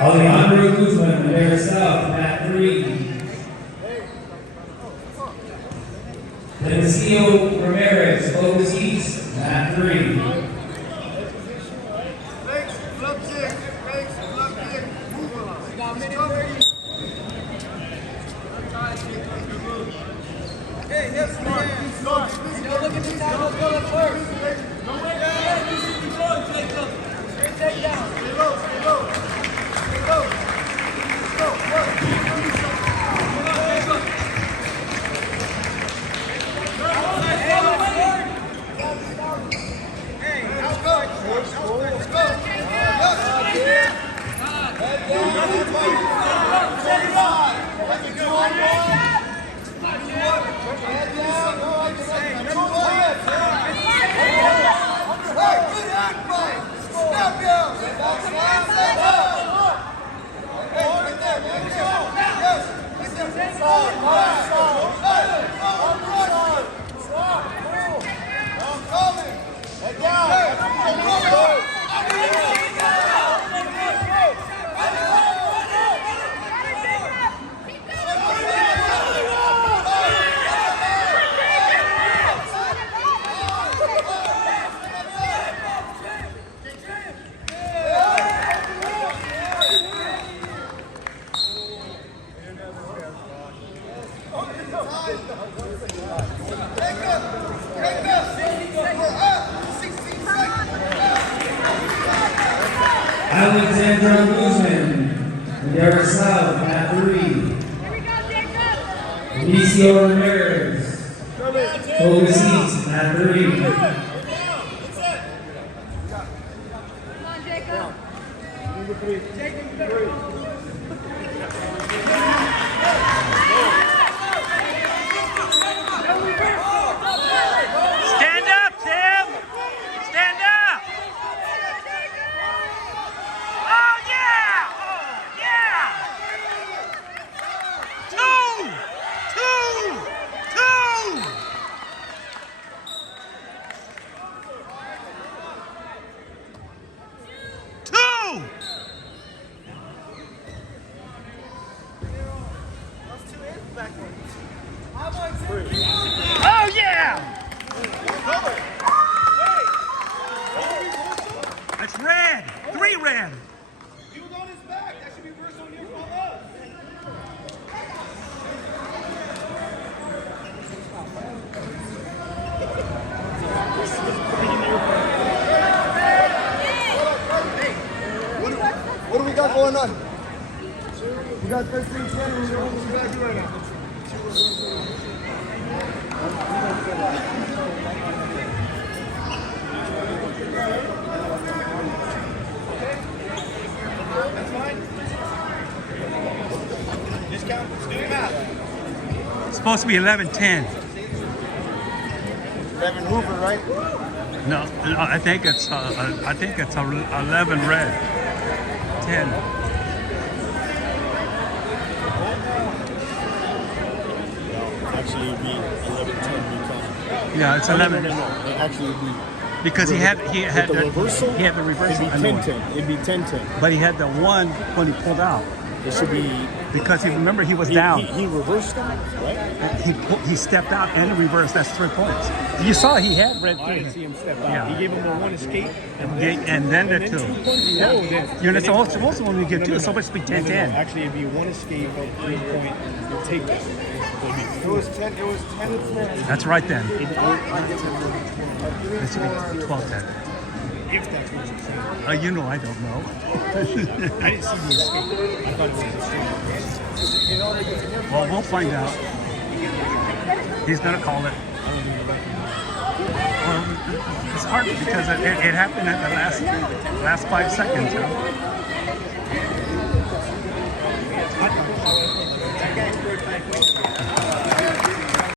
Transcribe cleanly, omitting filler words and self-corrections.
Alejandro Guzman, Bear South, mat 3. Lencio Ramirez, Focus East, mat 3. Hey, yes, man. Look at the time. Let's go first. Don't wait. Take down. Stay low. Stay low. Let's go. Hey, let's go. Let's go. Alexandra Guzman, Bear South, mat 3. Alicio Ramirez, Focus East, mat 3. Come on, Jacob. Stand up, Tim! Stand up! Oh, yeah! Oh, yeah! Two! Oh, yeah! That's red. 3 red. He was on his back. That should be worse on you from us. What do we got or none? You got 13, 10, and you're what you gotta do right now. That's fine. Just count. Just do your math. It's supposed to be 11-10. 11 Hoover, right? No, I think it's 11 red, 10. Actually, it would be 11-10 because. Yeah, it's 11. No. It actually would be. Because he had the reversal. He had the reversal. It'd be 10-10. It'd be 10-10. But he had the one when he pulled out. It should be. Because he remember he was down. He reversed them, right? He stepped out and reversed. That's 3 points. You saw he had red. I didn't see him step out. Yeah. He gave him a one escape. And then the 2. Yeah. No, then. You're not supposed to when you get 2. It's supposed to be 10-10. Actually, it'd be one escape of 3 point. You take that. It was 10. It was 10. That's right then. It should be 12-10. If that's what you're saying. You know I don't know. I didn't see the escape. I thought it was a escape. Well, we'll find out. He's gonna call it. Well, it's hard because it happened at the last 5 seconds. You know?